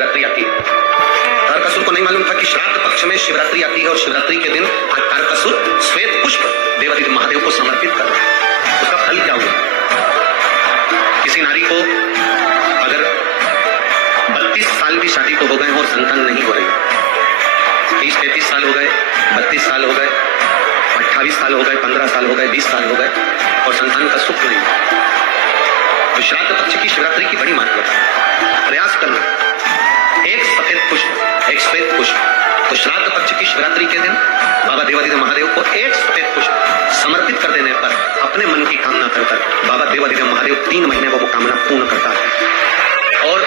शिवरात्रि आती है। तारकासुर को नहीं मालूम था कि श्राद्ध पक्ष में शिवरात्रि आती है और शिवरात्रि के दिन तारकासुर श्वेत पुष्प देवादिदेव महादेव को समर्पित कर रहा है। उसका फल क्या हुआ? किसी नारी को अगर 32 साल भी शादी को हो गए और संतान नहीं हो रही, 30-33 साल हो गए, 32 साल हो गए, 28 साल हो गए, 15 साल हो गए, 20 साल हो गए और संतान का सुख नहीं, तो श्राद्ध पक्ष की शिवरात्रि की बड़ी महत्वता है। प्रयास करना, एक सफेद पुष्प, एक श्वेत पुष्प। तो श्राद्ध पक्ष की शिवरात्रि के दिन बाबा देवादिदेव महादेव को एक सफेद पुष्प समर्पित कर देने पर अपने मन की कामना कर बाबा देवादिदेव महादेव 3 महीने वो कामना पूर्ण करता है। और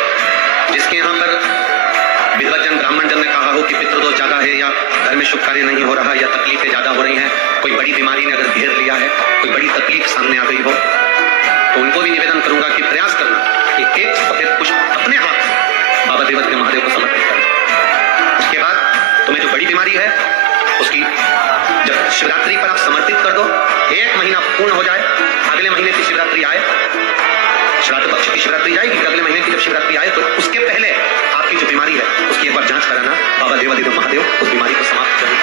जिसके यहाँ पर विद्वजन ब्राह्मण जन ने कहा हो कि पितृदोष ज्यादा है या घर में शुभ कार्य नहीं हो रहा या तकलीफें ज्यादा हो रही हैं, कोई बड़ी बीमारी ने अगर घेर लिया है, कोई बड़ी तकलीफ सामने आ गई हो, तो उनको भी निवेदन करूंगा कि प्रयास करना कि एक सफेद पुष्प अपने हाथ से बाबा देवादिदेव महादेव को समर्पित करें। उसके बाद तुम्हें जो बड़ी बीमारी है उसकी जब शिवरात्रि पर आप समर्पित कर दो, 1 महीना पूर्ण हो जाए, अगले महीने की शिवरात्रि आए, श्राद्ध पक्ष की शिवरात्रि जाएगी, अगले महीने की जब शिवरात्रि आए तो उसके पहले आपकी जो बीमारी है उसकी एक बार जांच कराना, बाबा देवादिदेव महादेव उस बीमारी को समाप्त करें।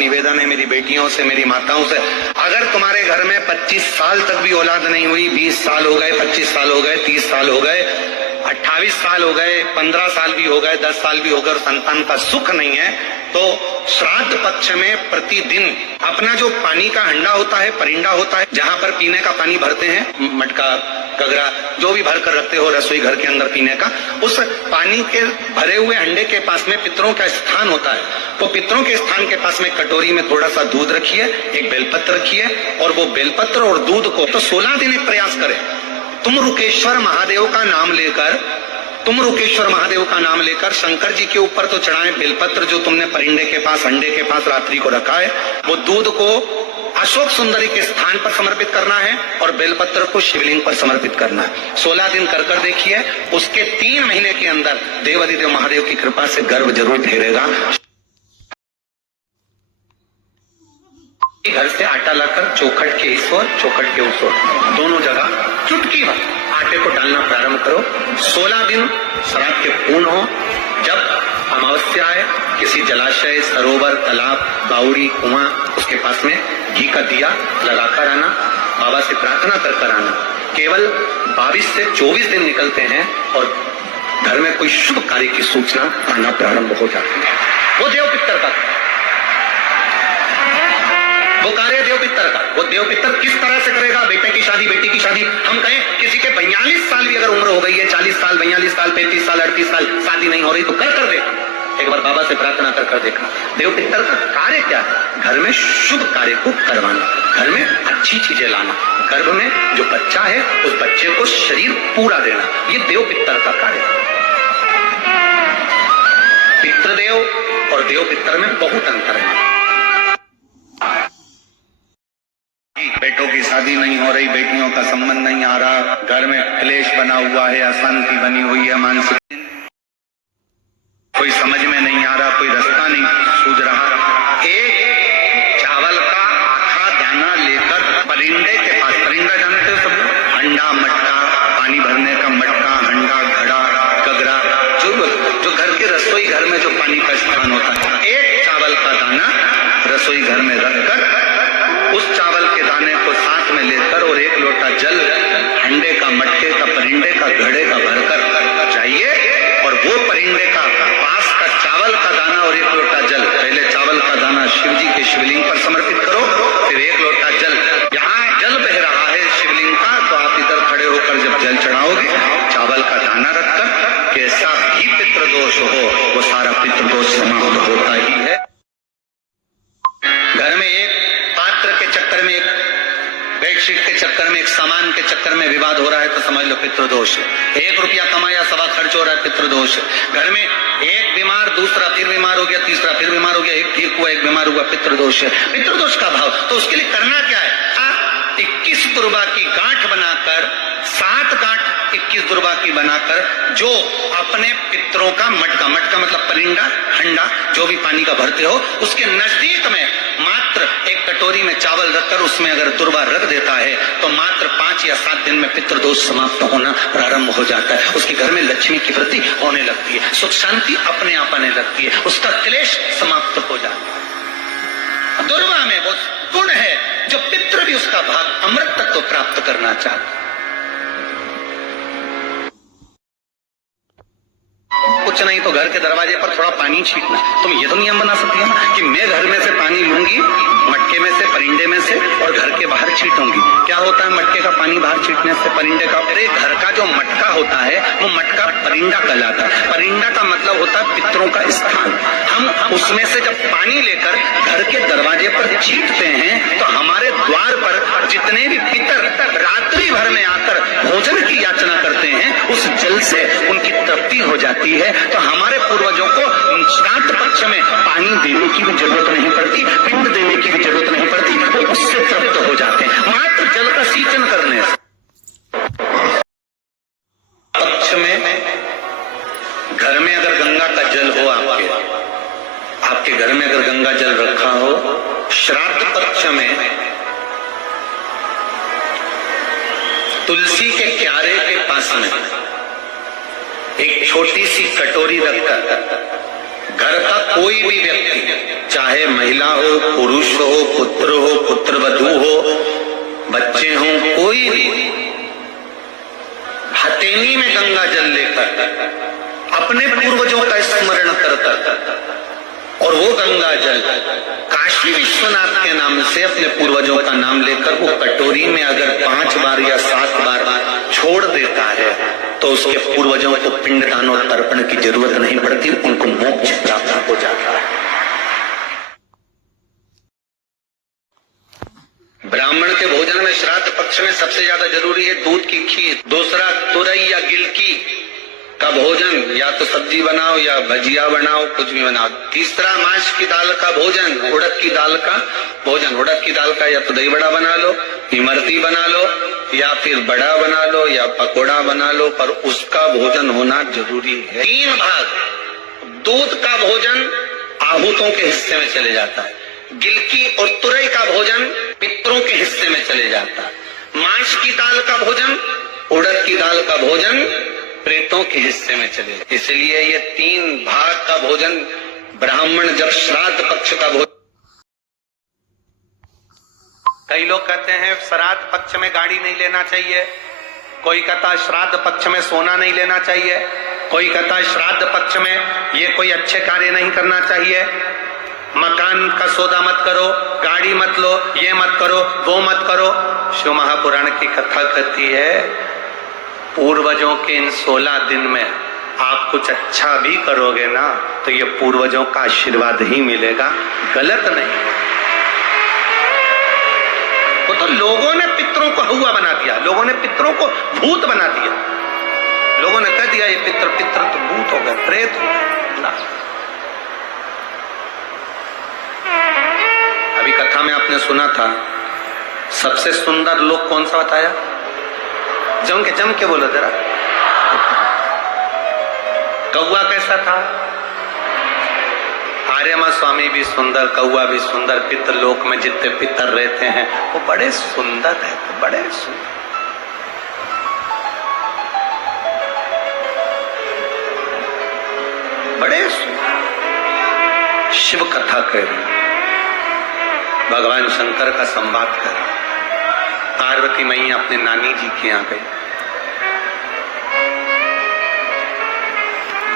निवेदन है मेरी बेटियों से, मेरी माताओं से, अगर तुम्हारे घर में 25 साल तक भी औलाद नहीं हुई, 20 साल हो गए, 25 साल हो गए, 30 साल हो गए, 28 साल हो गए, 15 साल भी हो गए, 10 साल भी हो गए और संतान का सुख नहीं है, तो श्राद्ध पक्ष में प्रतिदिन अपना जो पानी का हंडा होता है, परिंडा होता है, जहां पर पीने का पानी भरते हैं, मटका, गगरा, जो भी भर कर रखते हो रसोई घर के अंदर पीने का, उस पानी के भरे हुए हंडे के पास में पितरों का स्थान होता है। तो पितरों के स्थान के पास में कटोरी में थोड़ा सा दूध रखिए, एक बेलपत्र रखिए और वो बेलपत्र और दूध को तो 16 दिन एक प्रयास करें। तुम रुकेश्वर महादेव का नाम लेकर, तुम रुकेश्वर महादेव का नाम लेकर शंकर जी के ऊपर तो चढ़ाएं बेलपत्र जो तुमने परिंडे के पास, अंडे के पास रात्रि को रखा है, वो दूध को अशोक सुंदरी के स्थान पर समर्पित करना है और बेलपत्र को शिवलिंग पर समर्पित करना है। 16 दिन कर देखिए, उसके 3 महीने के अंदर देवादिदेव महादेव की कृपा से गर्भ जरूर ठहरेगा। घर से आटा लाकर चौखट के इस ओर, चौखट के उस ओर, दोनों जगह चुटकी भर आटे को डालना प्रारंभ करो। 16 दिन श्राद्ध के पूर्ण हो। जब अमावस्या आए, किसी जलाशय, सरोवर, तालाब, बावड़ी, कुआं, उसके पास में घी का दिया लगाकर आना, बाबा से प्रार्थना कर आना। केवल 22 से 24 दिन निकलते हैं और घर में कोई शुभ कार्य की सूचना आना प्रारंभ हो जाती है। वो देव पितर का, वो कार्य देव पितर का, वो देव पितर किस तरह से करेगा? बेटे की शादी, बेटी की शादी, हम कहें किसी के 42 साल भी अगर उम्र हो गई है, 40 साल, 42 साल, 35 साल, 38 साल, शादी नहीं हो रही, तो कर देखा, एक बार बाबा से प्रार्थना कर देखा। देव पितर का कार्य क्या है? घर में शुभ कार्य को करवाना, घर में अच्छी चीजें लाना, गर्भ में जो बच्चा है उस बच्चे को शरीर पूरा देना, ये देव पितर का कार्य है। पितृदेव और देव पितर में बहुत अंतर है। बेटों की शादी नहीं हो रही, बेटियों का संबंध नहीं आ रहा, घर में क्लेश बना हुआ है, अशांति बनी हुई है, मानसिक कोई समझ में नहीं आ रहा, कोई रास्ता नहीं सूझ रहा, एक चावल का आधा दाना लेकर परिंडे के पास, परिंडा जानते हो सब लोग, हंडा, मटका, पानी भरने का मटका, हंडा, घड़ा, गगरा, जो घर के रसोई घर में जो पानी का स्थान होता है, एक चावल का दाना रसोई घर में रखकर उस चावल के दाने को साथ में लेकर और 1 लोटा जल हंडे का, मटके का, परिंडे का, घड़े का भरकर चाहिए और वो परिंडे का पास का चावल का दाना और 1 लोटा जल, पहले चावल का दाना शिव जी के शिवलिंग पर समर्पित करो, फिर 1 लोटा जल, यहाँ जल बह रहा है शिवलिंग का, तो आप इधर खड़े होकर जब जल चढ़ाओगे, चावल का दाना रखकर, कैसा भी पितृदोष हो वो सारा पितृदोष समाप्त होता ही है। घर में एक पात्र के चक्कर में, एक बेडशीट के चक्कर में, एक सामान के चक्कर में विवाद हो रहा है तो समझ लो पितृदोष है। 1 रुपया कमाया, सवा खर्च हो रहा है, पितृदोष है। घर में एक बीमार, दूसरा फिर बीमार हो गया, तीसरा फिर बीमार हो गया, एक ठीक हुआ, एक बीमार हुआ, पितृदोष है। पितृदोष का भाव, तो उसके लिए करना क्या है? 21 दुर्बा की गांठ बनाकर, 7 गांठ 21 दुर्बा की बनाकर, जो अपने पितरों का मटका, मटका मतलब परिंडा, हंडा, जो भी पानी का भरते हो, उसके नजदीक में मात्र एक कटोरी में चावल रखकर उसमें अगर दुर्वा रख देता है तो मात्र 5 या 7 दिन में पितृदोष समाप्त होना प्रारंभ हो जाता है। उसके घर में लक्ष्मी की वृद्धि होने लगती है, सुख शांति अपने आप आने लगती है, उसका क्लेश समाप्त हो जाता है। दुर्वा में वो गुण है जो पितृ भी उसका भाग अमृत तत्व प्राप्त करना चाहता है। कुछ नहीं तो घर के दरवाजे पर थोड़ा पानी छींटना। तुम ये तो नियम बना सकती है ना कि मैं घर में से पानी लूंगी, मटके में से, परिंदे में से, और घर के बाहर छींटूंगी। क्या होता है मटके का पानी बाहर छींटने से, परिंदे का? अरे घर का जो मटका होता है वो मटका परिंदा कहलाता है। परिंदा का मतलब होता है पितरों का स्थान। हम उसमें से जब पानी लेकर घर के दरवाजे पर छींटते हैं तो हमारे द्वार पर जितने भी पितर रात्रि भर में आकर भोजन की याचना करते हैं, उस जल से उनकी तृप्ति हो जाती है। तो हमारे पूर्वजों को श्राद्ध पक्ष में पानी देने की भी जरूरत नहीं पड़ती, पिंड देने की भी जरूरत नहीं पड़ती, वो उससे तृप्त हो जाते हैं मात्र जल का सिंचन करने से। पक्ष में घर में अगर गंगा का जल हो, आपके घर में अगर गंगा जल रखा हो, श्राद्ध पक्ष में तुलसी के क्यारे के पास में एक छोटी सी कटोरी रखकर घर का कोई भी व्यक्ति, चाहे महिला हो, पुरुष हो, पुत्रवधू हो, बच्चे हो, कोई भी हथेली में गंगा जल लेकर अपने पूर्वजों का स्मरण करता और वो गंगा जल काशी विश्वनाथ के नाम से अपने पूर्वजों का नाम लेकर वो कटोरी में अगर 5 बार या 7 बार छोड़ देता है तो उसके पूर्वजों को पिंडदान और तर्पण की जरूरत नहीं पड़ती, उनको मोक्ष प्राप्त हो जाता है। ब्राह्मण के भोजन में श्राद्ध पक्ष में सबसे ज्यादा जरूरी है दूध की खीर, दूसरा तुरई या गिलकी का भोजन, या तो सब्जी बनाओ या भजिया बनाओ, कुछ भी बनाओ। तीसरा मांस की दाल का भोजन, उड़द की दाल का भोजन। उड़द की दाल का या तो दही बड़ा बना लो, इमरती बना लो, या फिर बड़ा बना लो, या पकोड़ा बना लो, पर उसका भोजन होना जरूरी है। 3 भाग दूध का भोजन आहूतों के हिस्से में चले जाता है, गिलकी और तुरई का भोजन पितरों के हिस्से में चले जाता है, मांस की दाल का भोजन, उड़द की दाल का भोजन प्रेतों के हिस्से में चले। इसलिए ये 3 भाग का भोजन ब्राह्मण जब श्राद्ध पक्ष का भोजन। कई लोग कहते हैं श्राद्ध पक्ष में गाड़ी नहीं लेना चाहिए, कोई कहता है श्राद्ध पक्ष में सोना नहीं लेना चाहिए, कोई कहता है श्राद्ध पक्ष में ये कोई अच्छे कार्य नहीं करना चाहिए, मकान का सौदा मत करो, गाड़ी मत लो, ये मत करो, वो मत करो। शिव महापुराण की कथा कहती है पूर्वजों के इन 16 दिन में आप कुछ अच्छा भी करोगे ना तो ये पूर्वजों का आशीर्वाद ही मिलेगा, गलत नहीं। तो लोगों ने पितरों को हुआ बना दिया, लोगों ने पितरों को भूत बना दिया, लोगों ने कह दिया ये पितर तो भूत हो गए, प्रेत हो गए। अभी कथा में आपने सुना था सबसे सुंदर लोक कौन सा बताया? जम के बोलो जरा। कौआ कैसा था? आर्यमा स्वामी भी सुंदर, कौआ भी सुंदर, पितर लोक में जितने पितर रहते हैं वो बड़े सुंदर रहते, बड़े सुंदर। बड़े सुंदर। शिव कथा कह रही, भगवान शंकर का संवाद कर रही। पार्वती मैया अपने नानी जी के यहाँ गई,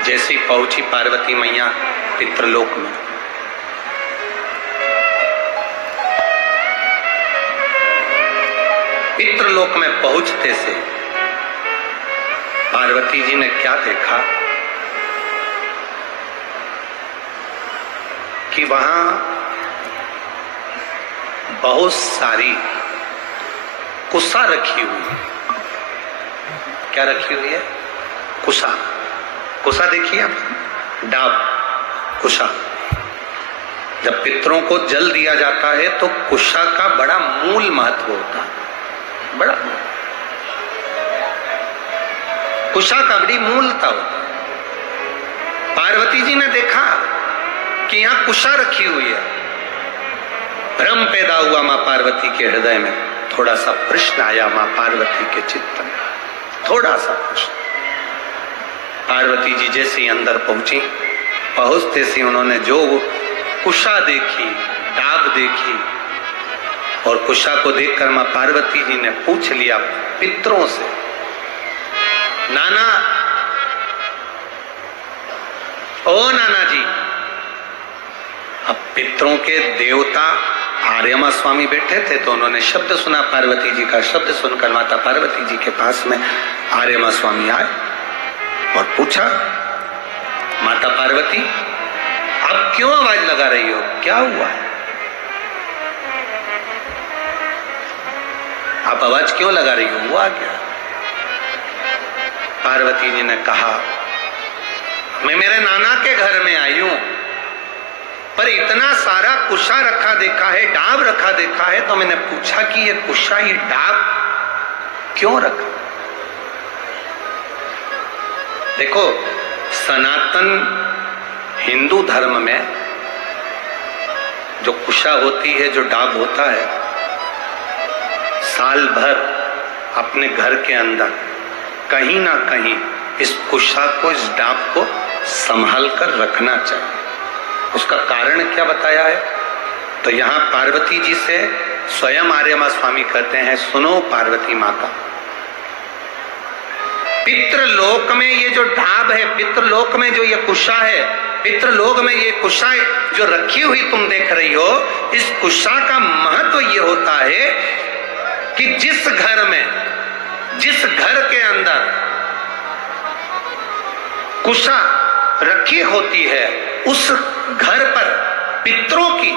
जैसी पहुंची पार्वती मैया पितृलोक में, पितृलोक में पहुंचते से पार्वती जी ने क्या देखा कि वहां बहुत सारी कुसा रखी हुई है। क्या रखी हुई है? कुसा। कुसा देखिए आप, डाब, कुशा। जब पितरों को जल दिया जाता है तो कुशा का बड़ा मूल महत्व होता है, बड़ा कुशा का बड़ी मूलता होता है। पार्वती जी ने देखा कि यहां कुशा रखी हुई है भ्रम पैदा हुआ मां पार्वती के हृदय में, थोड़ा सा प्रश्न आया मां पार्वती के चित्त में, थोड़ा सा प्रश्न। पार्वती जी जैसे ही अंदर पहुंची, पहुंचते से उन्होंने जो कुशा देखी, डाब देखी, और कुशा को देखकर मां पार्वती जी ने पूछ लिया पितरों से, नाना, ओ नाना जी। अब पितरों के देवता आर्यमा स्वामी बैठे थे, तो उन्होंने शब्द सुना पार्वती जी का। शब्द सुनकर माता पार्वती जी के पास में आर्यमा स्वामी आए और पूछा, माता पार्वती आप क्यों आवाज लगा रही हो, क्या हुआ है? आप आवाज क्यों लगा रही हो, हुआ क्या? पार्वती जी ने कहा, मैं मेरे नाना के घर में आई हूं, पर इतना सारा कुशा रखा देखा है, डाब रखा देखा है, तो मैंने पूछा कि ये कुशा, ये डाब क्यों रखा? देखो, सनातन हिंदू धर्म में जो कुशा होती है, जो डाब होता है, साल भर अपने घर के अंदर कहीं ना कहीं इस कुशा को, इस डाब को संभाल कर रखना चाहिए। उसका कारण क्या बताया है? तो यहां पार्वती जी से स्वयं आर्यमा स्वामी कहते हैं, सुनो पार्वती माता, पितृलोक में ये जो ढाब है, पितृलोक में जो ये कुशा है, पितृलोक में ये कुशा जो रखी हुई तुम देख रही हो, इस कुशा का महत्व ये होता है कि जिस घर में, जिस घर के अंदर कुशा रखी होती है, उस घर पर पितरों की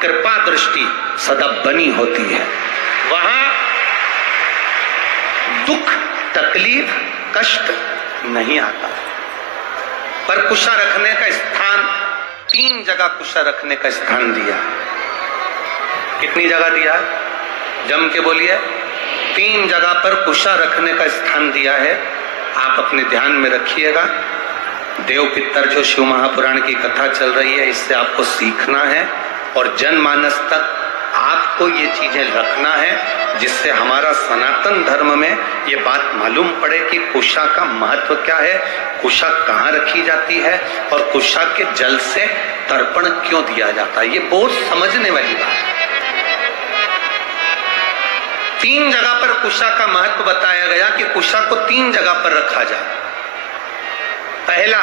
कृपा दृष्टि सदा बनी होती है। वहां दुख, तकलीफ, कष्ट नहीं आता। पर कुशा रखने का स्थान, 3 जगह कुशा रखने का स्थान दिया। कितनी जगह दिया? जम के बोलिए। 3 जगह पर कुशा रखने का स्थान दिया है। आप अपने ध्यान में रखिएगा। देव पितर जो शिव महापुराण की कथा चल रही है, इससे आपको सीखना है और जनमानस तक आपको ये चीजें रखना है, जिससे हमारा सनातन धर्म में ये बात मालूम पड़े कि कुशा का महत्व क्या है, कुशा कहाँ रखी जाती है और कुशा के जल से तर्पण क्यों दिया जाता है। ये बहुत समझने वाली बात है। 3 जगह पर कुशा का महत्व बताया गया कि कुशा को 3 जगह पर रखा जाए। पहला,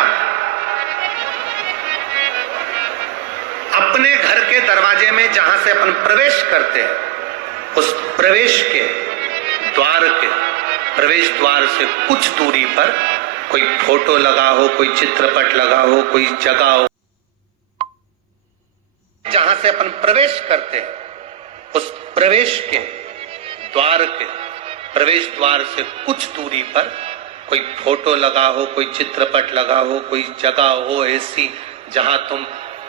अपने घर के दरवाजे में जहां से अपन प्रवेश करते हैं, उस प्रवेश के द्वार के प्रवेश द्वार से कुछ दूरी पर कोई फोटो लगा हो, कोई चित्रपट लगा हो, कोई जगह हो, जहां से अपन प्रवेश करते हैं, उस प्रवेश के द्वार के प्रवेश द्वार से कुछ दूरी पर कोई फोटो लगा हो, कोई चित्रपट लगा हो, कोई जगह हो ऐसी जहां तुम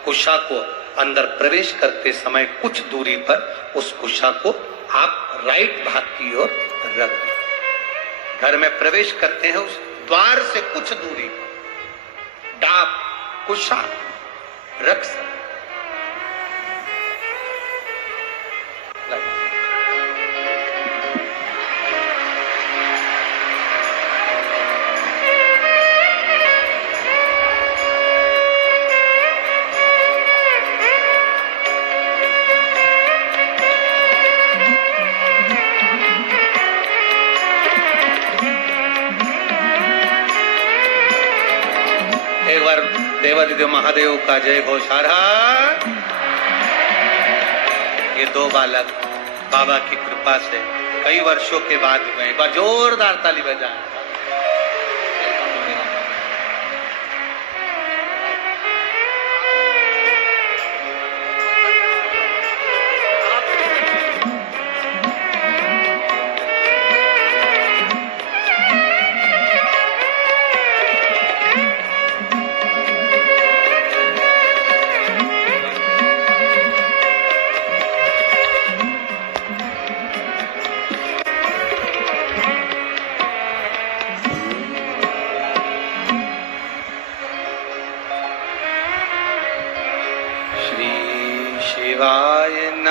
कुशा को अंदर प्रवेश करते समय कुछ दूरी पर उस कुशा को आप राइट भाग की ओर रख दो। घर में प्रवेश करते हैं, उस द्वार से कुछ दूरी पर डाब, कुशा रख सकते। देवादिदेव महादेव का जय घोषारा। ये 2 बालक बाबा की कृपा से कई वर्षों के बाद हुए। एक बार जोरदार ताली बजाएं।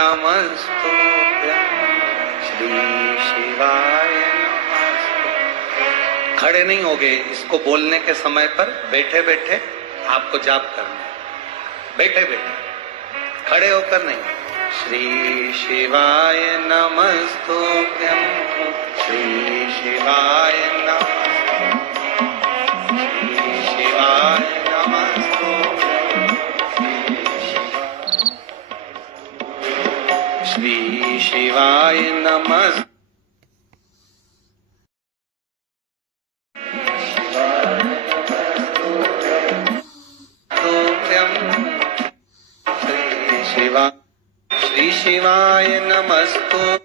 नमस्तुभ्यं श्री शिवाय नमस्तुभ्यं। खड़े नहीं होगे, इसको बोलने के समय पर बैठे बैठे आपको जाप करना है, बैठे बैठे, खड़े होकर नहीं। श्री शिवाय नमस्तुभ्यं श्री शिवाय नमस्तुभ्यं श्री शिवाय नमस्तुभ्यं श्री शिवाय नमस्तुभ्यं श्री शिवाय नमस्तुभ्यं